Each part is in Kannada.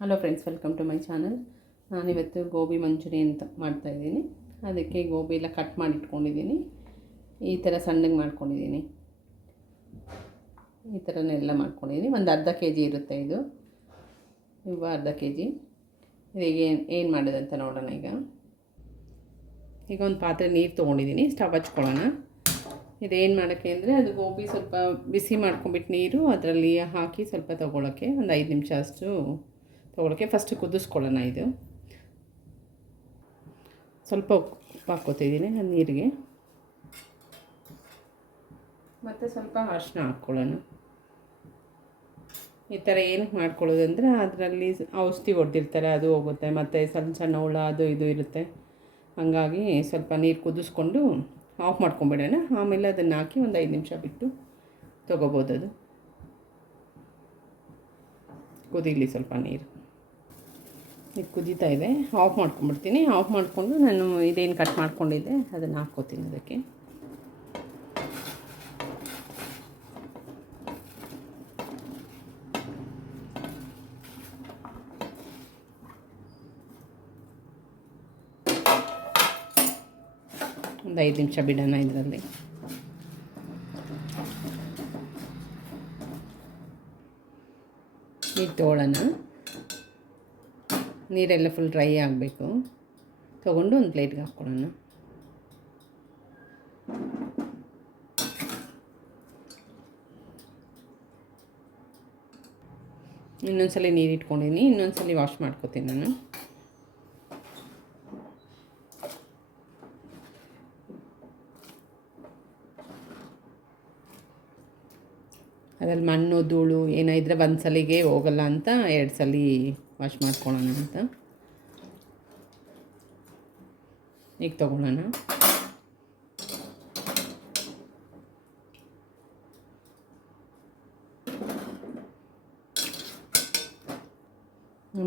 Hello friends welcome to my channel ನಾನಿವತ್ತು ಗೋಬಿ ಮಂಚೂರಿ ಅಂತ ಮಾಡ್ತಾಯಿದ್ದೀನಿ ಅದಕ್ಕೆ ಗೋಬಿ ಎಲ್ಲ ಕಟ್ ಮಾಡಿ ಇಟ್ಕೊಂಡಿದ್ದೀನಿ. ಈ ಥರ ಸಣ್ಣಗೆ ಮಾಡ್ಕೊಂಡಿದ್ದೀನಿ. ಈ ಥರನೆಲ್ಲ ಮಾಡ್ಕೊಂಡಿದ್ದೀನಿ. ಒಂದು ಅರ್ಧ ಕೆ ಜಿ ಇರುತ್ತೆ ಇದು. ಇವ ಅರ್ಧ ಕೆ ಜಿ ಇದೀಗ ಏನು ಏನು ಮಾಡೋದಂತ ನೋಡೋಣ ಈಗ. ಈಗ ಒಂದು ಪಾತ್ರೆ ನೀರು ತೊಗೊಂಡಿದ್ದೀನಿ. ಸ್ಟವ್ ಹಚ್ಕೊಳ್ಳೋಣ. ಇದೇನು ಮಾಡೋಕ್ಕೆ ಅಂದರೆ ಅದು ಗೋಬಿ ಸ್ವಲ್ಪ ಬಿಸಿ ಮಾಡ್ಕೊಂಬಿಟ್ಟು ನೀರು ಅದರಲ್ಲಿ ಹಾಕಿ ಸ್ವಲ್ಪ ತೊಗೊಳಕ್ಕೆ ಒಂದು ಐದು ನಿಮಿಷ ಅಷ್ಟು ತೊಗೊಳಕ್ಕೆ ಫಸ್ಟ್ ಕುದಿಸ್ಕೊಳ್ಳೋಣ ಇದು. ಸ್ವಲ್ಪ ಉಪ್ಪು ಹಾಕ್ಕೋತಿದ್ದೀನಿ ಆ ನೀರಿಗೆ. ಮತ್ತು ಸ್ವಲ್ಪ ಅರಿಶಿನ ಹಾಕ್ಕೊಳ್ಳೋಣ. ಈ ಥರ ಏನಕ್ಕೆ ಮಾಡ್ಕೊಳ್ಳೋದಂದ್ರೆ ಅದರಲ್ಲಿ ಔಷಧಿ ಹೊಡೆದಿರ್ತಾರೆ, ಅದು ಹೋಗುತ್ತೆ. ಮತ್ತು ಸಣ್ಣ ಸಣ್ಣ ಹುಳ, ಅದು ಇದು ಇರುತ್ತೆ. ಹಾಗಾಗಿ ಸ್ವಲ್ಪ ನೀರು ಕುದಿಸ್ಕೊಂಡು ಆಫ್ ಮಾಡ್ಕೊಂಬಿಡೋಣ. ಆಮೇಲೆ ಅದನ್ನು ಹಾಕಿ ಒಂದು ಐದು ನಿಮಿಷ ಬಿಟ್ಟು ತೊಗೋಬೋದು ಅದು. ಕುದೀಲಿ ಸ್ವಲ್ಪ ನೀರು. ಇದು ಕುದೀತಾ ಇದೆ. ಆಫ್ ಮಾಡ್ಕೊಂಬಿಡ್ತೀನಿ ಆಫ್ ಮಾಡಿಕೊಂಡು ನಾನು ಇದೇನು ಕಟ್ ಮಾಡ್ಕೊಂಡಿದ್ದೆ, ಅದನ್ನು ಹಾಕ್ಕೋತೀನಿ ಅದಕ್ಕೆ. ಒಂದು ಐದು ನಿಮಿಷ ಬಿಡೋಣ ಇದರಲ್ಲಿ. ಇದು ತೊಗೊಳ್ಳೋಣ ನೀರೆಲ್ಲ ಫುಲ್ ಡ್ರೈ ಆಗಬೇಕು. ತೊಗೊಂಡು ಒಂದು ಪ್ಲೇಟ್ಗೆ ಹಾಕ್ಕೊಳ್ಳೋಣ ಇನ್ನೊಂದ್ಸಲ ನೀರು ಇನ್ನೊಂದು ಸಲ ವಾಶ್ ಮಾಡ್ಕೋತೀನಿ ನಾನು. ಅದ್ರಲ್ಲಿ ಮಣ್ಣು, ಧೂಳು ಏನೋ ಇದ್ರೆ ಒಂದು ಸಲಿಗೆ ಹೋಗಲ್ಲ ಅಂತ ಎರಡು ಸಲ ವಾಶ್ ಮಾಡ್ಕೊಳ್ಳೋಣ ಅಂತ. ಈಗ ತಗೊಳ್ಳೋಣ.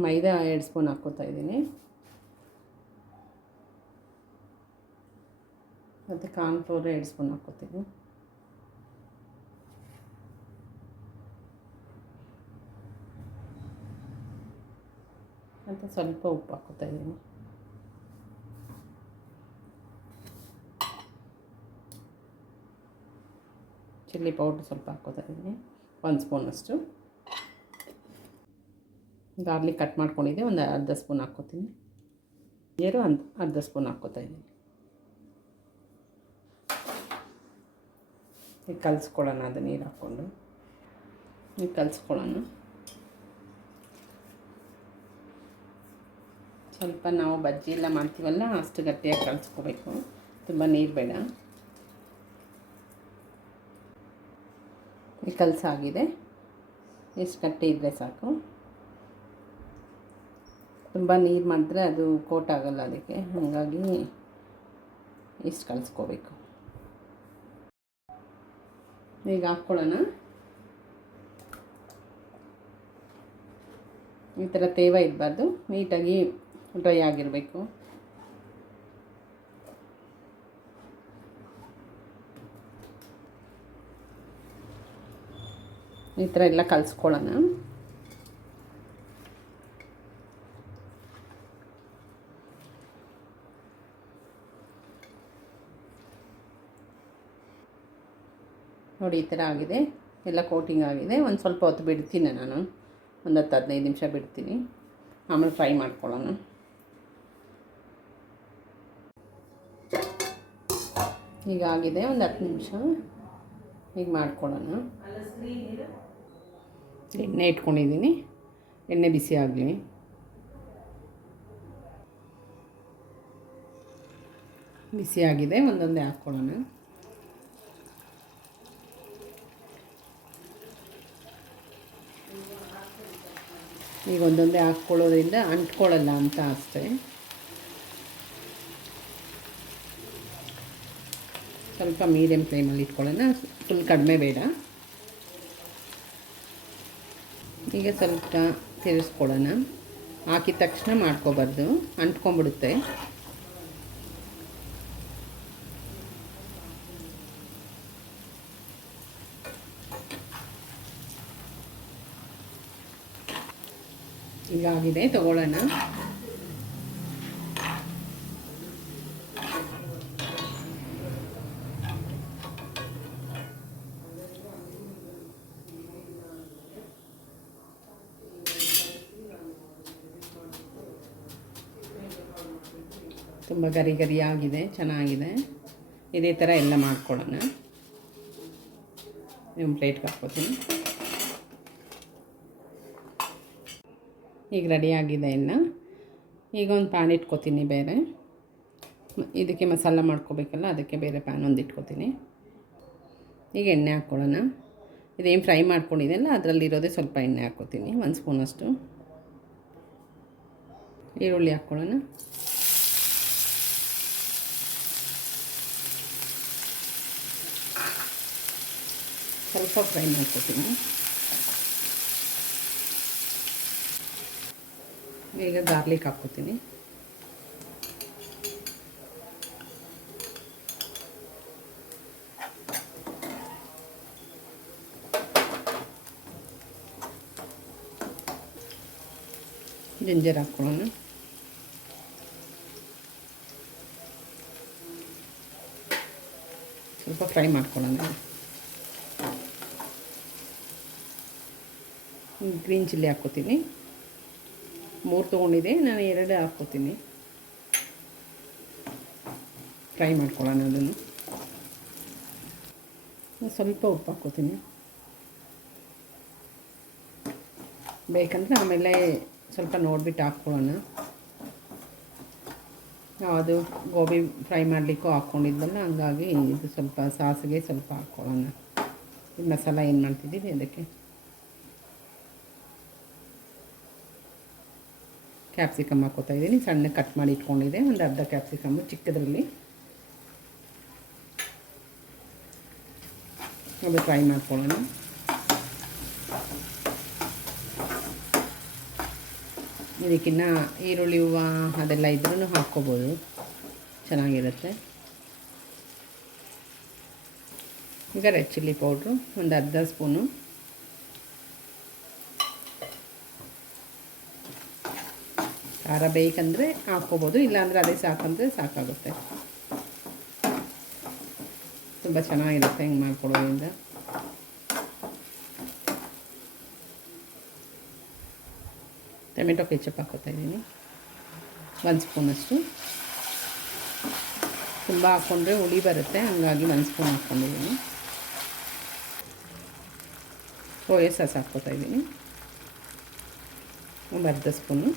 ಮೈದಾ ಎರಡು ಸ್ಪೂನ್ ಹಾಕ್ಕೋತಾ ಇದ್ದೀನಿ. ಮತ್ತು ಕಾರ್ನ್ಫ್ಲೋರ್ ಎರಡು ಸ್ಪೂನ್ ಹಾಕ್ಕೋತೀನಿ. ಮತ್ತು ಸ್ವಲ್ಪ ಉಪ್ಪು ಹಾಕೋತಾ ಇದ್ದೀನಿ. ಚಿಲ್ಲಿ ಪೌಡ್ರ್ ಸ್ವಲ್ಪ ಹಾಕೋತಾ ಇದ್ದೀನಿ. ಒಂದು ಸ್ಪೂನಷ್ಟು ಗಾರ್ಲಿಕ್ ಕಟ್ ಮಾಡ್ಕೊಂಡಿದ್ದೆ, ಒಂದು ಅರ್ಧ ಸ್ಪೂನ್ ಹಾಕ್ಕೋತೀನಿ. ನೀರು ಒಂದು ಅರ್ಧ ಸ್ಪೂನ್ ಹಾಕ್ಕೋತಾ ಇದ್ದೀನಿ. ಈಗ ಕಲಿಸ್ಕೊಳ್ಳೋಣ, ಅದು ನೀರು ಹಾಕ್ಕೊಂಡು. ಈಗ ಕಲಿಸ್ಕೊಳ್ಳೋಣ. ಸ್ವಲ್ಪ ನಾವು ಬಜ್ಜಿ ಎಲ್ಲ ಮಾಡ್ತೀವಲ್ಲ, ಅಷ್ಟು ಗಟ್ಟಿಯಾಗಿ ಕಲಿಸ್ಕೋಬೇಕು. ತುಂಬ ನೀರು ಬೇಡ. ಈ ಕಲಸಾಗಿದೆ ಎಷ್ಟು ಗಟ್ಟಿ ಇದ್ದರೆ ಸಾಕು. ತುಂಬ ನೀರು ಮಾಡಿದ್ರೆ ಅದು ಕೋಟ್ ಆಗಲ್ಲ ಅದಕ್ಕೆ. ಹಾಗಾಗಿ ಇಷ್ಟು ಕಲಿಸ್ಕೋಬೇಕು. ಈಗ ಹಾಕ್ಕೊಳ್ಳೋಣ. ಈ ಥರ ತೇವ ಇರಬಾರ್ದು. ನೀಟಾಗಿ ಡ್ರೈ ಆಗಿರಬೇಕು. ಈ ಥರ ಎಲ್ಲ ಕಲಿಸ್ಕೊಳ್ಳೋಣ. ನೋಡಿ ಈ ಥರ ಆಗಿದೆ. ಎಲ್ಲ ಕೋಟಿಂಗ್ ಆಗಿದೆ. ಒಂದು ಸ್ವಲ್ಪ ಹೊತ್ತು ಬಿಡ್ತೀನಿ ನಾನು. ಒಂದು ಹತ್ತು ಹದಿನೈದು ನಿಮಿಷ ಬಿಡ್ತೀನಿ. ಆಮೇಲೆ ಫ್ರೈ ಮಾಡ್ಕೊಳ್ಳೋಣ. ಈಗ ಆಗಿದೆ ಒಂದು ಹತ್ತು ನಿಮಿಷ. ಈಗ ಮಾಡ್ಕೊಳ್ಳೋಣ. ಎಣ್ಣೆ ಇಟ್ಕೊಂಡಿದ್ದೀನಿ. ಎಣ್ಣೆ ಬಿಸಿ ಆಗಲಿ. ಆಗಿದೆ, ಒಂದೊಂದೇ ಹಾಕ್ಕೊಳ್ಳೋಣ ಈಗ ಒಂದೊಂದೇ ಹಾಕ್ಕೊಳ್ಳೋದ್ರಿಂದ ಅಂಟ್ಕೊಳ್ಳಲ್ಲ ಅಂತ ಅಷ್ಟೇ. ಸ್ವಲ್ಪ ಮೀಡಿಯಮ್ ಫ್ಲೇಮಲ್ಲಿ ಇಟ್ಕೊಳ್ಳೋಣ. ಫುಲ್ ಕಡಿಮೆ ಬೇಡ. ಈಗ ಸ್ವಲ್ಪ ತಿರ್ಸ್ಕೊಳ್ಳೋಣ. ಹಾಕಿದ ತಕ್ಷಣ ಮಾಡ್ಕೋಬಾರ್ದು. ಅಂಟ್ಕೊಂಬಿಡುತ್ತೆ ಈಗ ಆಗಿದೆ. ತಗೊಳ್ಳೋಣ. ತುಂಬ ಗರಿ ಗರಿಯಾಗಿದೆ, ಚೆನ್ನಾಗಿದೆ. ಇದೇ ಥರ ಎಲ್ಲ ಮಾಡ್ಕೊಳ್ಳೋಣ. ನಿಮ್ಮ ಪ್ಲೇಟ್ಗೆ ಹಾಕ್ಕೋತೀನಿ. ಈಗ ರೆಡಿ ಆಗಿದೆ ಎಲ್ಲ ಈಗ ಒಂದು ಪ್ಯಾನ್ ಇಟ್ಕೋತೀನಿ ಬೇರೆ. ಇದಕ್ಕೆ ಮಸಾಲ ಮಾಡ್ಕೋಬೇಕಲ್ಲ, ಅದಕ್ಕೆ ಬೇರೆ ಪ್ಯಾನ್ ಒಂದು ಇಟ್ಕೋತೀನಿ. ಈಗ ಎಣ್ಣೆ ಹಾಕ್ಕೊಳ್ಳೋಣ. ಇದೇನು ಫ್ರೈ ಮಾಡ್ಕೊಂಡಿದ್ದೆಲ್ಲ ಅದರಲ್ಲಿರೋದೇ ಸ್ವಲ್ಪ ಎಣ್ಣೆ ಹಾಕ್ಕೋತೀನಿ, ಒಂದು ಸ್ಪೂನಷ್ಟು ಈರುಳ್ಳಿ ಹಾಕ್ಕೊಳ್ಳೋಣ. ಸ್ವಲ್ಪ ಫ್ರೈ ಮಾಡ್ಕೋತೀನಿ ಈಗ ಗಾರ್ಲಿಕ್ ಹಾಕ್ಕೋತೀನಿ ಜಿಂಜರ್ ಹಾಕ್ಕೊಳ್ಳೋಣ ಸ್ವಲ್ಪ ಫ್ರೈ ಮಾಡ್ಕೊಳ್ಳೋಣ ಗ್ರೀನ್ ಚಿಲ್ಲಿ ಹಾಕ್ಕೋತೀನಿ. ಮೂರು ತೊಗೊಂಡಿದೆ, ನಾನು ಎರಡು ಹಾಕ್ಕೋತೀನಿ. ಫ್ರೈ ಮಾಡ್ಕೊಳ್ಳೋಣ ಅದನ್ನು. ಸ್ವಲ್ಪ ಉಪ್ಪು ಹಾಕ್ಕೋತೀನಿ. ಬೇಕಂದರೆ ಆಮೇಲೆ ಸ್ವಲ್ಪ ನೋಡಿಬಿಟ್ಟು ಹಾಕ್ಕೊಳ್ಳೋಣ. ಅದು ಗೋಬಿ ಫ್ರೈ ಮಾಡಲಿಕ್ಕೂ ಹಾಕ್ಕೊಂಡಿದ್ದಲ್ಲ ಹಂಗಾಗಿ ಇದು ಸ್ವಲ್ಪ ಸಾಸಿಗೆ ಸ್ವಲ್ಪ ಹಾಕ್ಕೊಳ್ಳೋಣ. ಮಸಾಲ ಏನು ಮಾಡ್ತಿದ್ದೀವಿ ಅದಕ್ಕೆ? ಕ್ಯಾಪ್ಸಿಕಮ್ ಹಾಕೋತಾ ಇದ್ದೀನಿ. ಸಣ್ಣ ಕಟ್ ಮಾಡಿ ಇಟ್ಕೊಂಡಿದ್ದೆ. ಒಂದು ಅರ್ಧ ಕ್ಯಾಪ್ಸಿಕಮ್ಮು ಚಿಕ್ಕದ್ರಲ್ಲಿ. ಅದು ಫ್ರೈ ಮಾಡ್ಕೊಳ್ಳೋಣ. ಇದಕ್ಕಿನ್ನ ಈರುಳ್ಳಿ ಹೂವು ಅದೆಲ್ಲ ಇದ್ರೂ ಹಾಕ್ಕೋಬೋದು. ಚೆನ್ನಾಗಿರುತ್ತೆ. ಈಗ ರೆಡ್ ಚಿಲ್ಲಿ ಪೌಡ್ರು ಒಂದು ಅರ್ಧ ಸ್ಪೂನು ಖಾರ ಬೇಕಂದರೆ ಹಾಕ್ಕೋಬೋದು, ಇಲ್ಲಾಂದರೆ ಅದೇ ಸಾಕಂದರೆ ಸಾಕಾಗುತ್ತೆ. ತುಂಬ ಚೆನ್ನಾಗಿರುತ್ತೆ ಹಿಂಗೆ ಮಾಡ್ಕೊಡೋದ್ರಿಂದ. ಟೊಮೆಟೊ ಕೆಚಪ್ ಹಾಕೋತಾ ಇದ್ದೀನಿ. ಒಂದು ಸ್ಪೂನಷ್ಟು ತುಂಬ ಹಾಕ್ಕೊಂಡ್ರೆ ಹುಳಿ ಬರುತ್ತೆ, ಹಂಗಾಗಿ ಒಂದು ಸ್ಪೂನ್ ಹಾಕ್ಕೊಂಡಿದ್ದೀನಿ ಸೋಯಾ ಸಾಸ್ ಹಾಕ್ಕೋತಾ ಇದ್ದೀನಿ. ಒಂದು ಅರ್ಧ ಸ್ಪೂನು.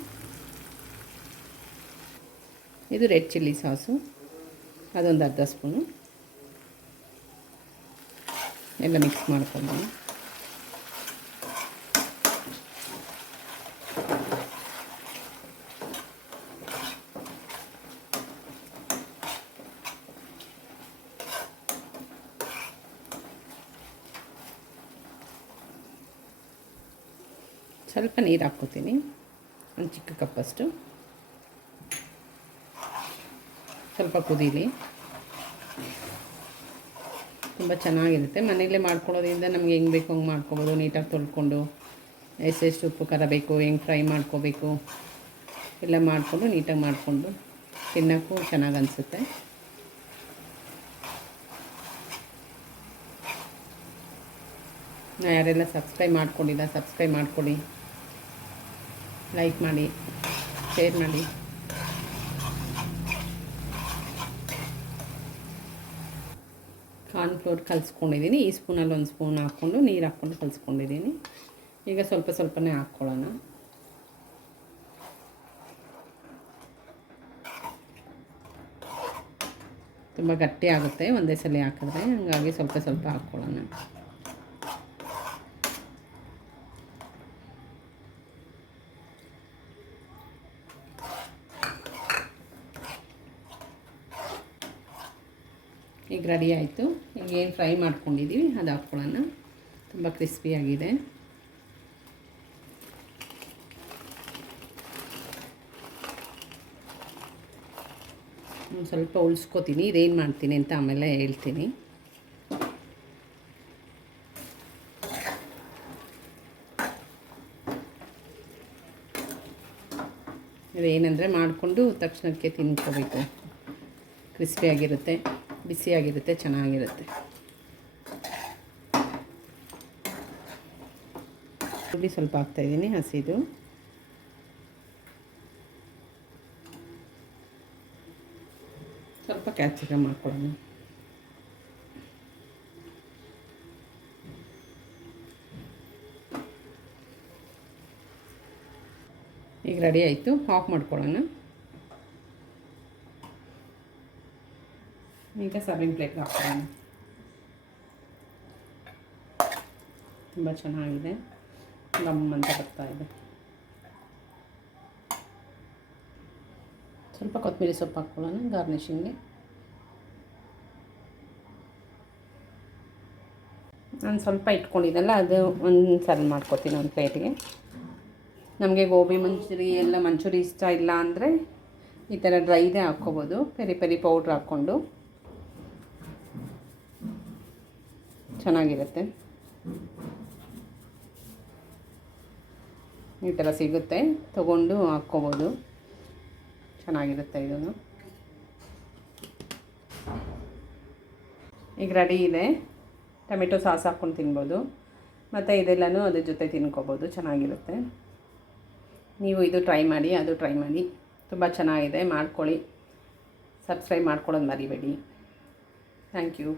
ಇದು ರೆಡ್ ಚಿಲ್ಲಿ ಸಾಸು, ಅದೊಂದು ಅರ್ಧ ಸ್ಪೂನು. ಎಲ್ಲ ಮಿಕ್ಸ್ ಮಾಡ್ಕೊಂಡು ಸ್ವಲ್ಪ ನೀರು ಹಾಕ್ಕೋತೀನಿ. ಒಂದು ಚಿಕ್ಕ ಕಪ್ಪಷ್ಟು ಸ್ವಲ್ಪ ಕುದೀಲಿ. ತುಂಬ ಚೆನ್ನಾಗಿರುತ್ತೆ. ಮನೆಯಲ್ಲೇ ಮಾಡ್ಕೊಳ್ಳೋದ್ರಿಂದ ನಮ್ಗೆ ಹೆಂಗೆ ಬೇಕು ಹಂಗೆ ಮಾಡ್ಕೊಬೋದು. ನೀಟಾಗಿ ತೊಳ್ಕೊಂಡು ಎಷ್ಟೆಷ್ಟು ಉಪ್ಪು, ಖಾರ ಬೇಕು, ಹೆಂಗೆ ಫ್ರೈ ಮಾಡ್ಕೋಬೇಕು ಎಲ್ಲ ಮಾಡಿಕೊಂಡು ನೀಟಾಗಿ ಮಾಡಿಕೊಂಡು ತಿನ್ನೋಕ್ಕೂ ಚೆನ್ನಾಗಿ ಅನಿಸುತ್ತೆ. ನಾ ಯಾರೆಲ್ಲ ಸಬ್ಸ್ಕ್ರೈಬ್ ಮಾಡ್ಕೊಂಡಿಲ್ಲ, ಸಬ್ಸ್ಕ್ರೈಬ್ ಮಾಡಿಕೊಡಿ ಲೈಕ್ ಮಾಡಿ, ಶೇರ್ ಮಾಡಿ. ಕಾರ್ನ್ಫ್ಲೋರ್ ಕಲಿಸ್ಕೊಂಡಿದ್ದೀನಿ. ಈ ಸ್ಪೂನಲ್ಲಿ ಒಂದು ಸ್ಪೂನ್ ಹಾಕ್ಕೊಂಡು ನೀರು ಹಾಕ್ಕೊಂಡು ಕಲಿಸ್ಕೊಂಡಿದ್ದೀನಿ. ಈಗ ಸ್ವಲ್ಪ ಸ್ವಲ್ಪನೇ ಹಾಕ್ಕೊಳ್ಳೋಣ. ತುಂಬ ಗಟ್ಟಿ ಆಗುತ್ತೆ ಒಂದೇ ಸಲ ಹಾಕಿದ್ರೆ. ಹಾಗಾಗಿ ಸ್ವಲ್ಪ ಸ್ವಲ್ಪ ಹಾಕ್ಕೊಳ್ಳೋಣ. ಈಗ ರೆಡಿ ಆಯಿತು. ಈಗ ಏನು ಫ್ರೈ ಮಾಡ್ಕೊಂಡಿದ್ದೀವಿ ಅದು ಹಾಕ್ಕೊಳ್ಳೋಣ ತುಂಬ ಕ್ರಿಸ್ಪಿಯಾಗಿದೆ ಸ್ವಲ್ಪ ಉಳಿಸ್ಕೋತೀನಿ. ಇದೇನು ಮಾಡ್ತೀನಿ ಅಂತ ಆಮೇಲೆ ಹೇಳ್ತೀನಿ. ಇದೇನೆಂದರೆ ಮಾಡಿಕೊಂಡು ತಕ್ಷಣಕ್ಕೆ ತಿನ್ಕೋಬೇಕು. ಕ್ರಿಸ್ಪಿಯಾಗಿರುತ್ತೆ ಬಿಸಿಯಾಗಿರುತ್ತೆ ಚೆನ್ನಾಗಿರುತ್ತೆ. ಹುಳಿ ಸ್ವಲ್ಪ ಹಾಕ್ತಾಯಿದ್ದೀನಿ ಹಸಿದು. ಸ್ವಲ್ಪ ಕ್ಯಾಪ್ಸಿಕಮ್ ಹಾಕ್ಕೊಡೋಣ. ಈಗ ರೆಡಿ ಆಯಿತು ಆಫ್ ಮಾಡ್ಕೊಳ್ಳೋಣ. ಈಗ ಸರ್ವಿಂಗ್ ಪ್ಲೇಟ್ಗೆ ಹಾಕ್ಕೊಳ್ಳೋಣ ತುಂಬ ಚೆನ್ನಾಗಿದೆ. ಗಮ್ ಅಂತ ಬರ್ತಾ ಇದೆ. ಸ್ವಲ್ಪ ಕೊತ್ತಂಬರಿ ಸೊಪ್ಪು ಹಾಕ್ಕೊಳ್ಳೋಣ ಗಾರ್ನಿಷಿಂಗ್ಗೆ ನಾನು ಸ್ವಲ್ಪ ಇಟ್ಕೊಂಡಿದ್ದಲ್ಲ, ಅದು ಒಂದು ಸರ್ವ್ ಮಾಡ್ಕೊತೀನಿ ಒಂದು ಪ್ಲೇಟಿಗೆ ನಮಗೆ ಗೋಬಿ ಮಂಚೂರಿ, ಎಲ್ಲ ಮಂಚೂರಿ ಇಷ್ಟ ಇಲ್ಲ ಅಂದರೆ ಈ ಥರ ಡ್ರೈದೇ ಹಾಕ್ಕೋಬೋದು. ಪೆರಿ ಪೆರಿ ಪೌಡ್ರ್ ಹಾಕ್ಕೊಂಡು. ಚೆನ್ನಾಗಿರುತ್ತೆ. ಈ ಥರ ಸಿಗುತ್ತೆ. ತಗೊಂಡು ಹಾಕ್ಕೋಬೋದು. ಚೆನ್ನಾಗಿರುತ್ತೆ ಇದನ್ನು. ಈಗ ರೆಡಿ ಇದೆ. ಟೊಮೆಟೊ ಸಾಸ್ ಹಾಕ್ಕೊಂಡು ತಿನ್ಬೋದು. ಮತ್ತು ಇದೆಲ್ಲನೂ ಅದ್ರ ಜೊತೆ ತಿನ್ಕೋಬೋದು. ಚೆನ್ನಾಗಿರುತ್ತೆ. ನೀವು ಇದು ಟ್ರೈ ಮಾಡಿ, ಅದು ಟ್ರೈ ಮಾಡಿ. ತುಂಬ ಚೆನ್ನಾಗಿದೆ. ಮಾಡ್ಕೊಳ್ಳಿ. ಸಬ್ಸ್ಕ್ರೈಬ್ ಮಾಡ್ಕೊಳ್ಳೋದು ಮರಿಬೇಡಿ. Thank you